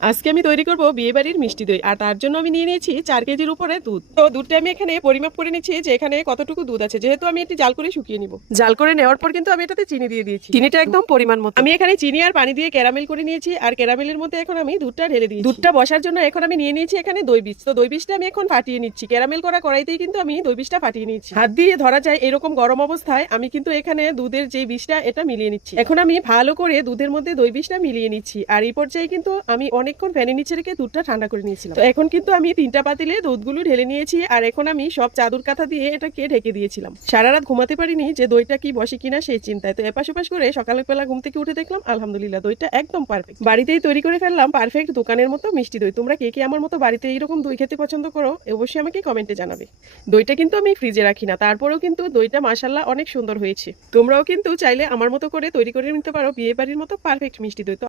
আজকে আমি তৈরি করব বিয়ে বাড়ির মিষ্টি দই, আর তার জন্য আমি নিয়ে নিয়েছি 4 কেজির উপরে দুধ। তো দুধটা আমি এখানে পরিমাপ করে নিচ্ছি যে এখানে কতটুকু দুধ আছে, যেহেতু আমি এটি জাল করে শুকিয়ে নিব। জাল করে নেওয়ার পর কিন্তু আমি এটাতে চিনি দিয়ে দিয়েছি, চিনিটা একদম পরিমাণ মতো। আমি এখানে চিনি আর পানি দিয়ে ক্যারামেল করে নিয়েছি, আর ক্যারামেলের মধ্যে এখন আমি দুধটা ঢেলে দিয়েছি। দুধটা বসার জন্য এখন আমি নিয়ে নিয়েছি এখানে দই বীজ। তো দই বীজটা আমি এখন ফাটিয়ে নিচ্ছি, ক্যারামেল করা কড়াইতেই কিন্তু আমি দই বীজটা ফাটিয়ে নিচ্ছি। হাত দিয়ে ধরা যায় এরকম গরম অবস্থায় আমি কিন্তু এখানে দুধের যে বীজটা এটা মিলিয়ে নিচ্ছি। এখন আমি ভালো করে দুধের মধ্যে দই বীজটা মিলিয়ে নিচ্ছি, আর এই পর্যায়ে কিন্তু আমি অনেকক্ষণ ফ্যানের নিচে রেখে দুধটা ঠান্ডা করে নিয়েছিলাম। তো এখন কিন্তু আমি 3টা পাতিলে দুধগুলো ঢেলে নিয়েছি, আর এখন আমি সব চাদর কাঁথা দিয়ে এটাকে ঢেকে দিয়েছিলাম। সারা রাত ঘুমাতে পারিনি যে দইটা কি বসে কিনা সেই চিন্তায়। তো এপাশ ওপাশ করে সকালবেলা ঘুম থেকে উঠে দেখলাম আলহামদুলিল্লাহ দইটা একদম পারফেক্ট। বাড়িতেই তৈরি করে ফেললাম পারফেক্ট দোকানের মতো মিষ্টি দই। তোমরা কে কে আমার মতো বাড়িতে এইরকম দই খেতে পছন্দ করো অবশ্যই আমাকে কমেন্টে জানাবে। দইটা কিন্তু আমি ফ্রিজে রাখি না, তারপরেও কিন্তু দইটা মাশাআল্লাহ অনেক সুন্দর হয়েছে। তোমরাও কিন্তু চাইলে আমার মতো করে তৈরি করে নিতে পারো বিয়ে বাড়ির মতো পারফেক্ট মিষ্টি দই। তো